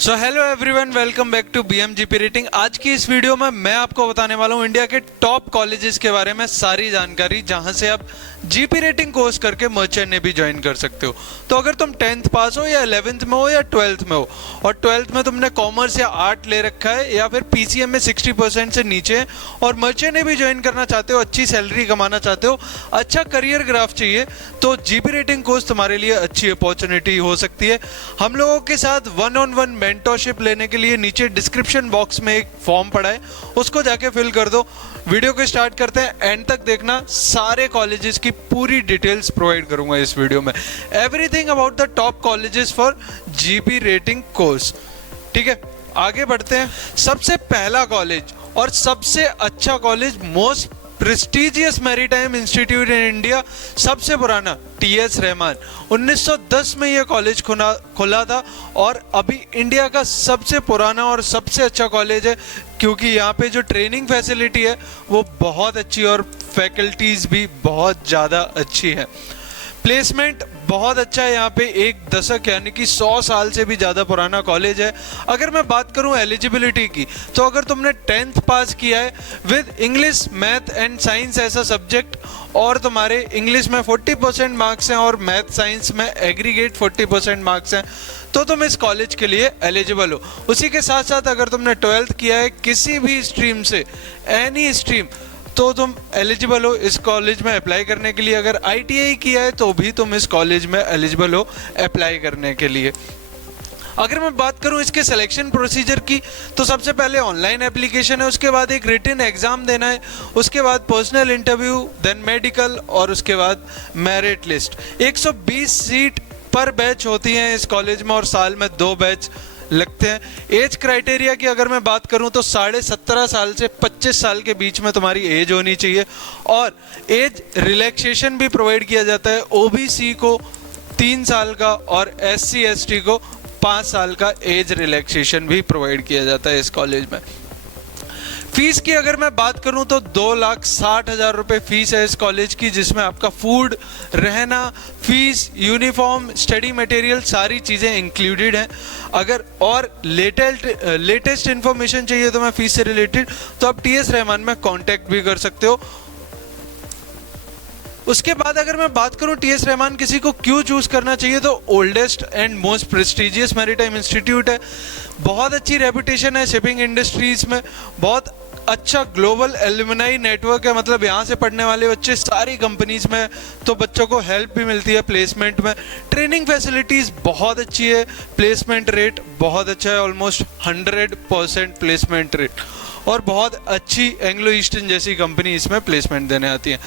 So hello everyone, welcome back to BMGP rating. आज की इस वीडियो में मैं आपको बताने वाला हूँ इंडिया के टॉप कॉलेजेस के बारे में सारी जानकारी, जहां से आप जीपी रेटिंग कोर्स करके मर्चेंट नेवी ज्वाइन कर सकते हो। तो अगर तुम 10th पास हो या 11th में हो या 12th में हो और 12th में तुमने कॉमर्स या आर्ट ले रखा है या फिर पीसीएम में 60% से नीचे है और मर्चेंट नेवी ज्वाइन करना चाहते हो, अच्छी सैलरी कमाना चाहते हो, अच्छा करियर ग्राफ चाहिए, तो जीपी रेटिंग कोर्स तुम्हारे लिए अच्छी अपॉर्चुनिटी हो सकती है। हम लोगों के साथ 1-on-1 मेंटरशिप लेने के लिए नीचे डिस्क्रिप्शन बॉक्स में एक फॉर्म पड़ा है, उसको जाके फिल कर दो। वीडियो को स्टार्ट करते हैं, एंड तक देखना, सारे कॉलेजेस की पूरी डिटेल्स प्रोवाइड करूंगा इस वीडियो में। Everything about the top colleges for GP rating course. ठीक है, आगे बढ़ते हैं। सबसे पहला कॉलेज और सबसे अच्छा college, most prestigious maritime institute in India, सबसे पुराना, टीएस रहमान। 1910 में यह कॉलेज खुला था और अभी इंडिया का सबसे पुराना और सबसे अच्छा कॉलेज है, क्योंकि यहाँ पे जो ट्रेनिंग फैसिलिटी है वो बहुत अच्छी और फैकल्टीज भी बहुत ज़्यादा अच्छी है। प्लेसमेंट बहुत अच्छा है यहाँ पे, एक दशक यानी कि 100 साल से भी ज़्यादा पुराना कॉलेज है। अगर मैं बात करूँ एलिजिबिलिटी की, तो अगर तुमने 10th पास किया है with English, math and science ऐसा सब्जेक्ट और तुम्हारे इंग्लिश में 40% मार्क्स हैं और मैथ साइंस में एग्रीगेट 40% मार्क्स हैं, तो तुम इस कॉलेज के लिए एलिजिबल हो। उसी के साथ साथ अगर तुमने 12th किया है किसी भी स्ट्रीम से, एनी स्ट्रीम, तो तुम एलिजिबल हो इस कॉलेज में अप्लाई करने के लिए। अगर आईटीआई किया है तो भी तुम इस कॉलेज में एलिजिबल हो अप्लाई करने के लिए। अगर मैं बात करूं इसके सिलेक्शन प्रोसीजर की, तो सबसे पहले ऑनलाइन एप्लीकेशन है, उसके बाद एक रिटन एग्जाम देना है, उसके बाद पर्सनल इंटरव्यू, देन मेडिकल और उसके बाद मेरिट लिस्ट। 120 सीट पर बैच होती हैं इस कॉलेज में और साल में 2 बैच लगते हैं। एज क्राइटेरिया की अगर मैं बात करूं तो 17.5 साल से 25 साल के बीच में तुम्हारी एज होनी चाहिए और एज रिलैक्सेशन भी प्रोवाइड किया जाता है। ओबीसी को 3 साल का और एससी एसटी को 5 साल का एज रिलैक्सेशन भी प्रोवाइड किया जाता है इस कॉलेज में। फीस की अगर मैं बात करूं तो 2,60,000 रुपये फीस है इस कॉलेज की, जिसमें आपका फूड, रहना, फीस, यूनिफॉर्म, स्टडी मटेरियल, सारी चीज़ें इंक्लूडेड हैं। अगर और लेटेस्ट इन्फॉर्मेशन चाहिए तो मैं फीस से रिलेटेड, तो आप टीएस रहमान में कांटेक्ट भी कर सकते हो। उसके बाद अगर मैं बात करूं टीएस रहमान किसी को क्यों चूज करना चाहिए, तो oldest and most prestigious maritime institute है, बहुत अच्छी रेपुटेशन है शिपिंग इंडस्ट्रीज में, बहुत अच्छा ग्लोबल एलुमनाई नेटवर्क है, मतलब यहाँ से पढ़ने वाले बच्चे सारी कंपनीज में, तो बच्चों को हेल्प भी मिलती है प्लेसमेंट में। ट्रेनिंग फैसिलिटीज़ बहुत अच्छी है, प्लेसमेंट रेट बहुत अच्छा है, ऑलमोस्ट 100% प्लेसमेंट रेट, और बहुत अच्छी एंग्लो ईस्टर्न जैसी कंपनी इसमें प्लेसमेंट देने आती है।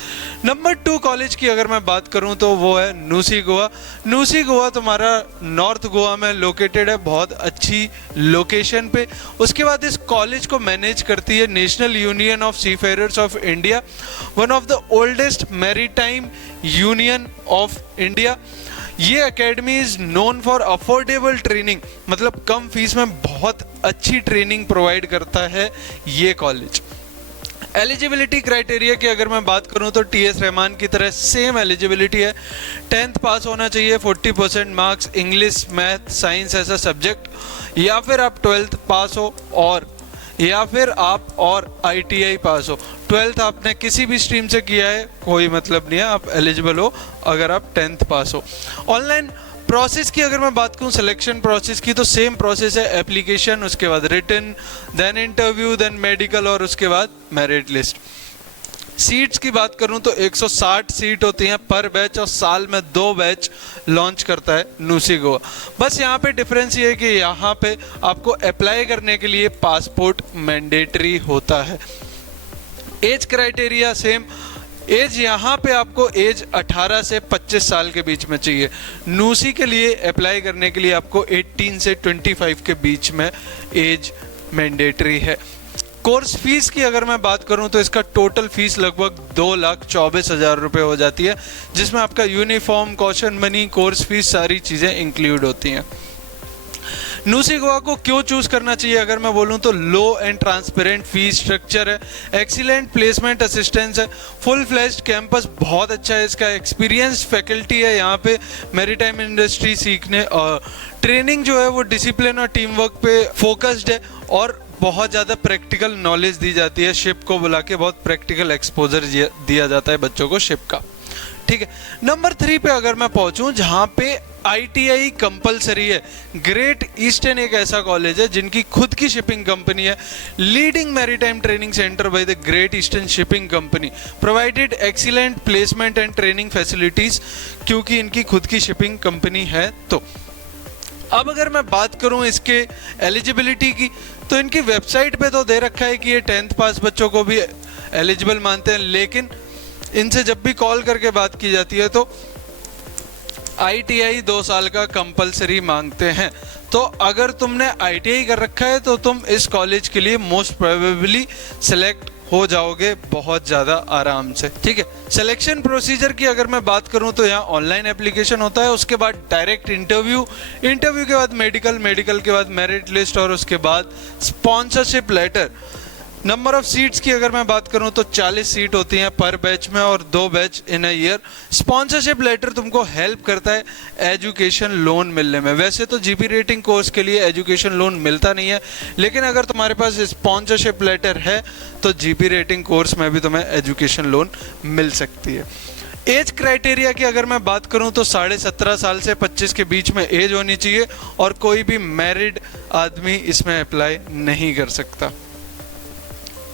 नंबर 2 कॉलेज की अगर मैं बात करूं तो वो है नूसी गोवा। नूसी गोवा तुम्हारा नॉर्थ गोवा में लोकेटेड है, बहुत अच्छी लोकेशन पे। उसके बाद इस कॉलेज को मैनेज करती है national union of seafarers of India, one of the oldest maritime union of India. ये academy is known for affordable training, मतलब कम फीस में बहुत अच्छी ट्रेनिंग प्रोवाइड करता है ये कॉलेज। एलिजिबिलिटी क्राइटेरिया की अगर मैं बात करूं तो टीएस रहमान की तरह सेम एलिजिबिलिटी है, 10th पास होना चाहिए, 40% मार्क्स, इंग्लिश, मैथ, साइंस ऐसा सब्जेक्ट, या फिर आप 12th पास हो और या फिर आप और आईटीआई पास हो। 12th आपने किसी भी स्ट्रीम से किया है कोई मतलब नहीं है, आप एलिजिबल हो अगर आप 10th पास हो। ऑनलाइन प्रोसेस की अगर मैं बात करूं, सिलेक्शन प्रोसेस की, तो सेम प्रोसेस है, एप्लीकेशन, उसके बाद written, then interview, then medical और उसके बाद मेरिट लिस्ट। सीट्स की बात करूं तो 160 सीट होती हैं पर बैच और साल में 2 बैच लॉन्च करता है नूसी गोवा। बस यहाँ पे डिफरेंस ये है कि यहाँ पे आपको अप्लाई करने के लिए पासपोर्ट मैंडेटरी होता है। एज क्राइटेरिया सेम, एज यहाँ पे आपको एज 18 से 25 साल के बीच में चाहिए। नूसी के लिए अप्लाई करने के लिए आपको 18 से 25 के बीच में एज मैंडेटरी है। कोर्स फीस की अगर मैं बात करूं तो इसका टोटल फीस लगभग 2,24,000 रुपये हो जाती है, जिसमें आपका uniform, caution money, course fees, सारी चीज़ें इंक्लूड होती हैं। न्यूसी गोवा को क्यों चूज करना चाहिए अगर मैं बोलूं तो लो एंड ट्रांसपेरेंट फीस स्ट्रक्चर है, एक्सीलेंट प्लेसमेंट असिस्टेंस है, फुल फ्लेज्ड कैंपस बहुत अच्छा है, इसका एक्सपीरियंस फैकल्टी है यहाँ पे मैरीटाइम इंडस्ट्री सीखने, और ट्रेनिंग जो है वो डिसिप्लिन और टीम वर्क पे फोकस्ड है और बहुत ज़्यादा प्रैक्टिकल नॉलेज दी जाती है। शिप को बुला के बहुत प्रैक्टिकल एक्सपोजर दिया जाता है बच्चों को शिप का। ठीक है, नंबर 3 पे अगर मैं पहुंचूं जहां पे ITI कंपलसरी है। ग्रेट ईस्टर्न एक ऐसा कॉलेज है जिनकी खुद की शिपिंग कंपनी है, leading maritime training centre by the great Eastern shipping company, provided excellent placement and training facilities, क्योंकि इनकी खुद की शिपिंग कंपनी है। तो अब अगर मैं बात करूं इसके एलिजिबिलिटी की, तो इनकी वेबसाइट पे तो दे रखा है कि ये 10th पास बच्चों को भी एलिजिबल मानते हैं, लेकिन इनसे जब भी कॉल करके बात की जाती है तो ITI 2 साल का कंपलसरी मांगते हैं। तो अगर तुमने ITI कर रखा है तो तुम इस कॉलेज के लिए मोस्ट प्रोबेबली सिलेक्ट हो जाओगे बहुत ज़्यादा आराम से। ठीक है, सिलेक्शन प्रोसीजर की अगर मैं बात करूं तो यहाँ ऑनलाइन एप्लीकेशन होता है, उसके बाद डायरेक्ट इंटरव्यू के बाद मेडिकल के बाद मेरिट लिस्ट, और उसके बाद sponsorship letter. Number of seats की अगर मैं बात करूं तो 40 सीट होती हैं पर बैच में और 2 batch in a year. Sponsorship letter तुमको हेल्प करता है एजुकेशन लोन मिलने में। वैसे तो GP रेटिंग कोर्स के लिए एजुकेशन लोन मिलता नहीं है, लेकिन अगर तुम्हारे पास स्पॉन्सरशिप लेटर है तो GP रेटिंग कोर्स में भी तुम्हें एजुकेशन लोन मिल सकती है। एज क्राइटेरिया की अगर मैं बात करूं तो 17.5 साल से 25 के बीच में एज होनी चाहिए और कोई भी मैरिड आदमी इसमें अप्लाई नहीं कर सकता।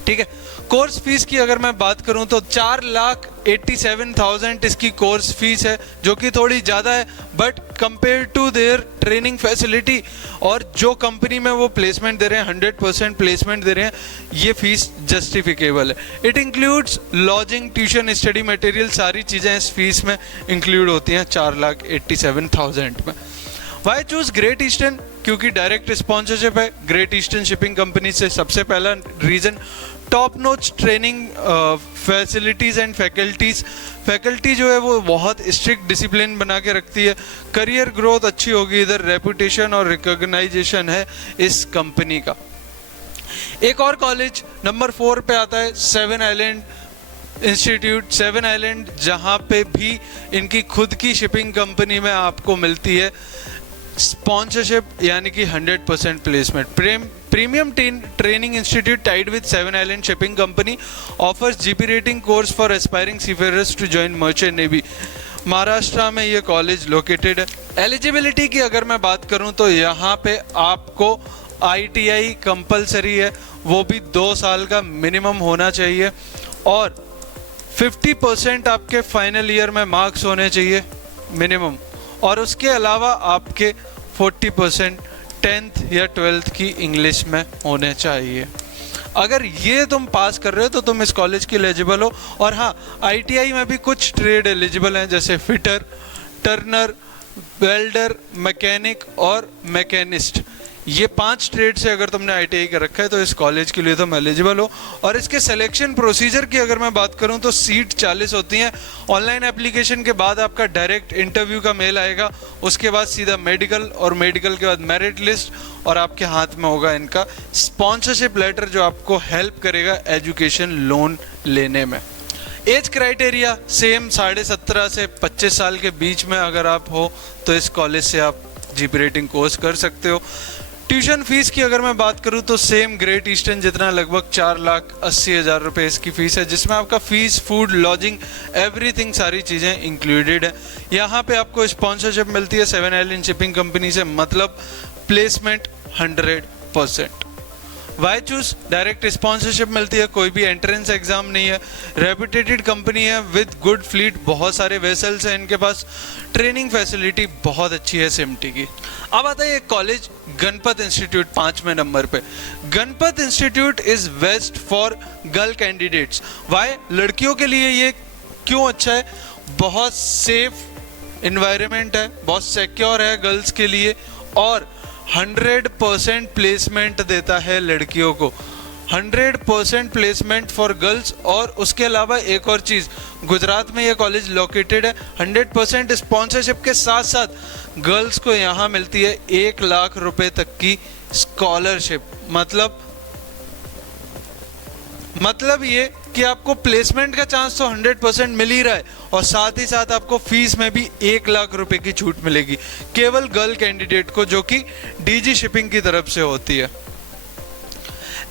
ठीक है, कोर्स फीस की अगर मैं बात करूं तो 4,87,000 इसकी कोर्स फीस है, जो कि थोड़ी ज़्यादा है, but compare to their training facility और जो कंपनी में वो प्लेसमेंट दे रहे हैं, 100% प्लेसमेंट दे रहे हैं, ये फीस जस्टिफिकेबल है। It includes lodging, tuition, study material, सारी चीज़ें इस फीस में इंक्लूड होती हैं 4,87,000 में। Why choose Great Eastern? क्योंकि डायरेक्ट स्पॉन्सरशिप है ग्रेट ईस्टर्न शिपिंग कंपनी से। सबसे पहला reason, top notch training facilities and faculty जो है वो बहुत स्ट्रिक्ट डिसिप्लिन बना के रखती है। करियर ग्रोथ अच्छी होगी इधर, रेपुटेशन और रिकॉग्नाइजेशन है इस कंपनी का। एक और कॉलेज नंबर 4 पे आता है, 7 आइलैंड इंस्टीट्यूट। 7 आइलैंड जहाँ पे भी इनकी खुद की शिपिंग कंपनी में आपको मिलती है स्पॉन्सरशिप, यानी कि 100% placement. Premium training institute tied with 7 island shipping company offers GP rating course for aspiring seafarers to join merchant navy. Maharashtra में ये कॉलेज लोकेटेड है। एलिजिबिलिटी की अगर मैं बात करूं तो यहाँ पे आपको ITI कंपलसरी है, वो भी 2 साल का मिनिमम होना चाहिए, और 50% आपके फाइनल ईयर में मार्क्स होने चाहिए मिनिमम, और उसके अलावा आपके 40% 10th या 12th की इंग्लिश में होने चाहिए। अगर ये तुम पास कर रहे हो तो तुम इस कॉलेज के एलिजिबल हो। और हाँ, ITI में भी कुछ ट्रेड एलिजिबल हैं, जैसे फिटर, टर्नर, वेल्डर, मैकेनिक और मैकेनिस्ट। ये 5 ट्रेड से अगर तुमने ITI कर रखा है तो इस कॉलेज के लिए तुम एलिजिबल हो। और इसके सिलेक्शन प्रोसीजर की अगर मैं बात करूं तो सीट 40 होती हैं। ऑनलाइन एप्लीकेशन के बाद आपका डायरेक्ट इंटरव्यू का मेल आएगा, उसके बाद सीधा मेडिकल, और मेडिकल के बाद मेरिट लिस्ट, और आपके हाथ में होगा इनका स्पॉन्सरशिप लेटर जो आपको हेल्प करेगा एजुकेशन लोन लेने में। एज क्राइटेरिया सेम, 17.5 से 25 साल के बीच में अगर आप हो तो इस कॉलेज से आप GP रेटिंग कोर्स कर सकते हो। ट्यूशन फीस की अगर मैं बात करूं तो सेम ग्रेट ईस्टर्न जितना, लगभग 4,80,000 रुपये इसकी फीस है, जिसमें आपका फीस, फूड, लॉजिंग, एवरीथिंग, सारी चीज़ें इंक्लूडेड है। यहाँ पे आपको स्पॉन्सरशिप मिलती है 7 आइलैंड शिपिंग कंपनी से, मतलब placement 100%। Why choose? Direct sponsorship मिलती है, कोई भी एंट्रेंस एग्जाम नहीं है, रेपुटेटेड कंपनी है विद गुड फ्लीट, बहुत सारे वेसल्स हैं इनके पास, ट्रेनिंग फैसिलिटी बहुत अच्छी है SIMT की। अब आता है एक कॉलेज गणपत इंस्टीट्यूट 5वें नंबर पे। Ganpat institute is best for girl candidates. Why? लड़कियों के लिए ये क्यों अच्छा है? बहुत सेफ इन्वायरमेंट है, बहुत सिक्योर है गर्ल्स के लिए, और 100% प्लेसमेंट देता है लड़कियों को, 100% प्लेसमेंट फॉर गर्ल्स। और उसके अलावा एक और चीज़, गुजरात में ये कॉलेज लोकेटेड है। 100% स्पॉन्सरशिप के साथ साथ गर्ल्स को यहाँ मिलती है 1 लाख रुपए तक की स्कॉलरशिप। मतलब ये कि आपको प्लेसमेंट का चांस तो 100% मिल ही रहा है और साथ ही साथ आपको फीस में भी 1 लाख रुपए की छूट मिलेगी केवल गर्ल कैंडिडेट को, जो कि डीजी शिपिंग की तरफ से होती है।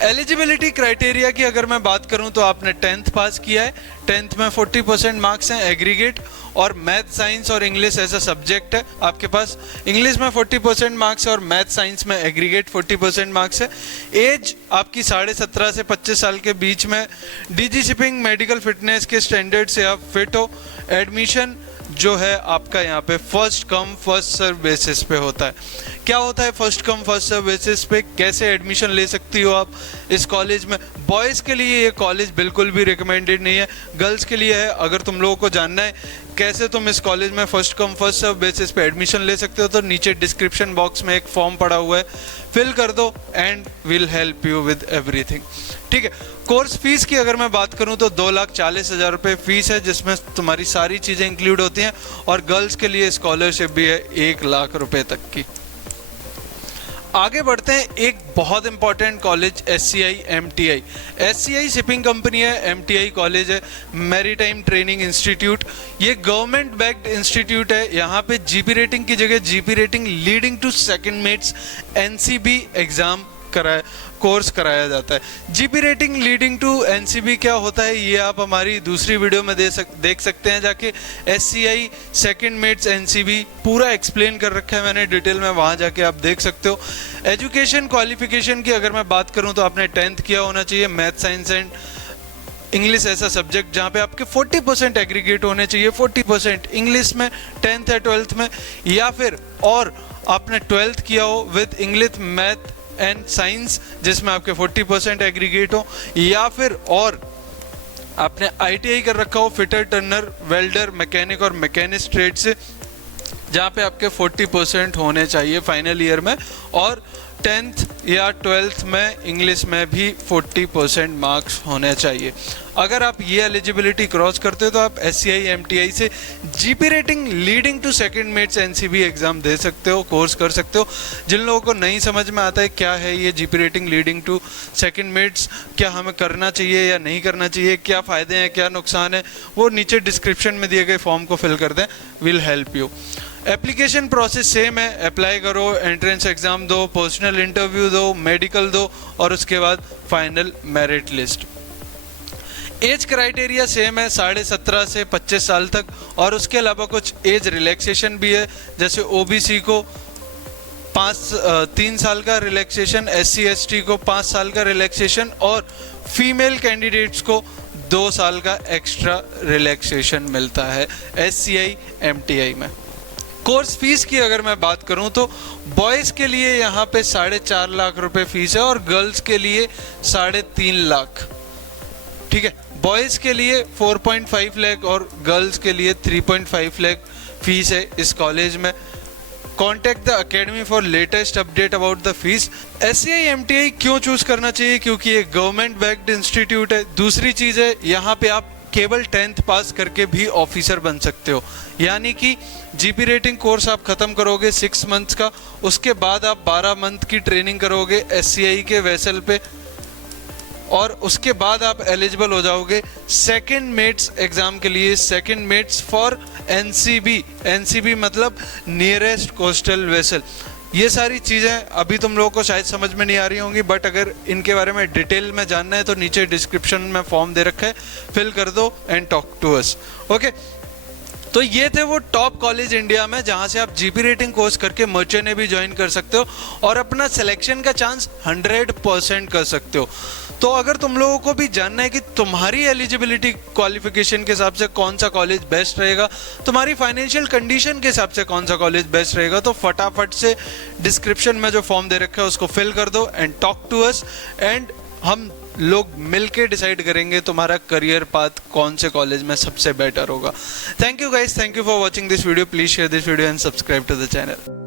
एलिजिबिलिटी क्राइटेरिया की अगर मैं बात करूं तो आपने 10th पास किया है, 10th में 40% मार्क्स हैं एग्रीगेट, और मैथ साइंस और इंग्लिश ऐसा सब्जेक्ट है आपके पास। इंग्लिश में 40% मार्क्स है और मैथ साइंस में एग्रीगेट 40% मार्क्स है। एज आपकी 17.5 से 25 साल के बीच में। डीजी शिपिंग मेडिकल फिटनेस के स्टैंडर्ड से आप फिट हो। एडमिशन जो है आपका यहाँ पे first come first serve basis पे होता है। क्या होता है first come first serve basis पे, कैसे एडमिशन ले सकती हो आप इस कॉलेज में? बॉयज़ के लिए ये कॉलेज बिल्कुल भी रिकमेंडेड नहीं है, गर्ल्स के लिए है। अगर तुम लोगों को जानना है कैसे तुम इस कॉलेज में first come first serve basis पे एडमिशन ले सकते हो, तो नीचे डिस्क्रिप्शन बॉक्स में एक फॉर्म पड़ा हुआ है, फिल कर दो and will help you with everything. ठीक है। कोर्स फीस की अगर मैं बात करूं तो 2,40,000 रुपये फीस है, जिसमें तुम्हारी सारी चीज़ें इंक्लूड होती हैं, और गर्ल्स के लिए स्कॉलरशिप भी है 1 लाख रुपए तक की। आगे बढ़ते हैं, एक बहुत important college SCI MTI। SCI shipping company है, MTI कॉलेज है मैरीटाइम ट्रेनिंग इंस्टीट्यूट। ये गवर्नमेंट बैक्ड इंस्टीट्यूट है। यहाँ पे जीपी रेटिंग की जगह GP rating leading to second mates NCB exam course कराया जाता है। GP rating leading to NCB क्या होता है ये आप हमारी दूसरी वीडियो में देख सकते हैं जाके। SCI सेकंड मेट्स NCB पूरा एक्सप्लेन कर रखा है मैंने डिटेल में, वहाँ जाके आप देख सकते हो। एजुकेशन क्वालिफिकेशन की अगर मैं बात करूँ तो आपने 10th किया होना चाहिए, मैथ साइंस एंड इंग्लिश ऐसा सब्जेक्ट जहाँ पे आपके 40% एग्रीगेट होने चाहिए, 40% इंग्लिश में 10th या 12th में, या फिर और आपने 12th किया हो with English math and science जिसमें आपके 40% एग्रीगेट हो, या फिर और आपने ITI कर रखा हो फिटर टर्नर वेल्डर मैकेनिक और मैकेनिस्ट ट्रेड से, जहाँ पे आपके 40% होने चाहिए फाइनल ईयर में, और 10th या 12th में इंग्लिश में भी 40% मार्क्स होने चाहिए। अगर आप ये एलिजिबिलिटी क्रॉस करते हो तो आप SCI MTI से GP rating leading to second mates NCB exam दे सकते हो, कोर्स कर सकते हो। जिन लोगों को नहीं समझ में आता है क्या है ये GP rating leading to second mates, क्या हमें करना चाहिए या नहीं करना चाहिए, क्या फ़ायदे हैं क्या नुकसान है, वो नीचे डिस्क्रिप्शन में दिए गए फॉर्म को फिल कर दें, will help you. Application process same है, अप्लाई करो, एंट्रेंस एग्ज़ाम दो, पर्सनल इंटरव्यू दो, मेडिकल दो, और उसके बाद final merit list. Age criteria same है, 17.5 से 25 साल तक, और उसके अलावा कुछ एज रिलैक्सेशन भी है, जैसे OBC को 3 साल का रिलैक्सेशन, SC ST को 5 साल का रिलैक्सेशन, और फीमेल कैंडिडेट्स को 2 साल का एक्स्ट्रा रिलैक्सेशन मिलता है SCI MTI में। कोर्स फीस की अगर मैं बात करूं तो बॉयज़ के लिए यहाँ पे 4.5 लाख रुपए फीस है और गर्ल्स के लिए 3.5 लाख। ठीक है, बॉयज़ के लिए 4.5 लाख और गर्ल्स के लिए 3.5 लाख फीस है इस कॉलेज में। Contact the academy for latest update about the fees. SCI MTI क्यों चूज करना चाहिए? क्योंकि ये गवर्नमेंट बैक्ड इंस्टीट्यूट है। दूसरी चीज़ है, यहाँ पे आप केवल 10th पास करके भी ऑफिसर बन सकते हो, यानी कि जीपी रेटिंग कोर्स आप खत्म करोगे 6 मंथ्स का, उसके बाद आप 12 मंथ की ट्रेनिंग करोगे SCI के वेसल पे, और उसके बाद आप एलिजिबल हो जाओगे सेकंड मेट्स एग्जाम के लिए, सेकंड मेट्स फॉर NCB मतलब नियरेस्ट कोस्टल वेसल। ये सारी चीज़ें अभी तुम लोगों को शायद समझ में नहीं आ रही होंगी, बट अगर इनके बारे में डिटेल में जानना है तो नीचे डिस्क्रिप्शन में फॉर्म दे रखा है, फिल कर दो and talk to us. Okay, तो ये थे वो टॉप कॉलेज इंडिया में जहाँ से आप जीपी रेटिंग कोर्स करके मर्चेंट नेवी ज्वाइन कर सकते हो और अपना सिलेक्शन का चांस 100% कर सकते हो। तो अगर तुम लोगों को भी जानना है कि तुम्हारी एलिजिबिलिटी क्वालिफिकेशन के हिसाब से कौन सा कॉलेज बेस्ट रहेगा, तुम्हारी फाइनेंशियल कंडीशन के हिसाब से कौन सा कॉलेज बेस्ट रहेगा, तो फटाफट से डिस्क्रिप्शन में जो फॉर्म दे रखा है उसको फिल कर दो and talk to us, and हम लोग मिलके डिसाइड करेंगे तुम्हारा करियर पाथ कौन से कॉलेज में सबसे बेटर होगा। Thank you guys, thank you for watching this video. Please share this video and subscribe to the channel.